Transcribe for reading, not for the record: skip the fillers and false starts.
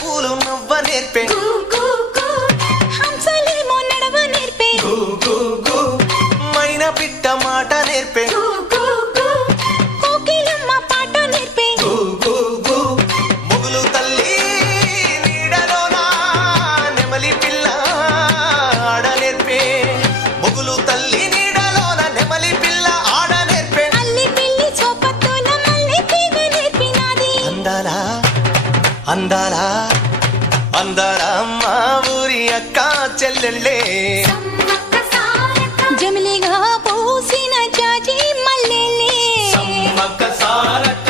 పూలు నవ్వ నేర్పే హంసలేమో నడవ నేర్పే మైనా పిట్ట మాట నేర్పే కోకిలమ్మ పాట నేర్పే మొగులు తల్లి నీడలోన నెమలి పిల్ల ఆడ నేర్పే మొగులు తల్లి నీడలోన నెమలి పిల్ల ఆడ నేర్పే అల్లి పిల్లి చోపతోన మల్లె తీగ నేర్పినాది అందాలా అందాలా అందాలా మా ఊరి అక్క చెల్లెళ్ళే జమిలిగా పూసిన జాజి మల్లెలే సమ్మక్క సారక్క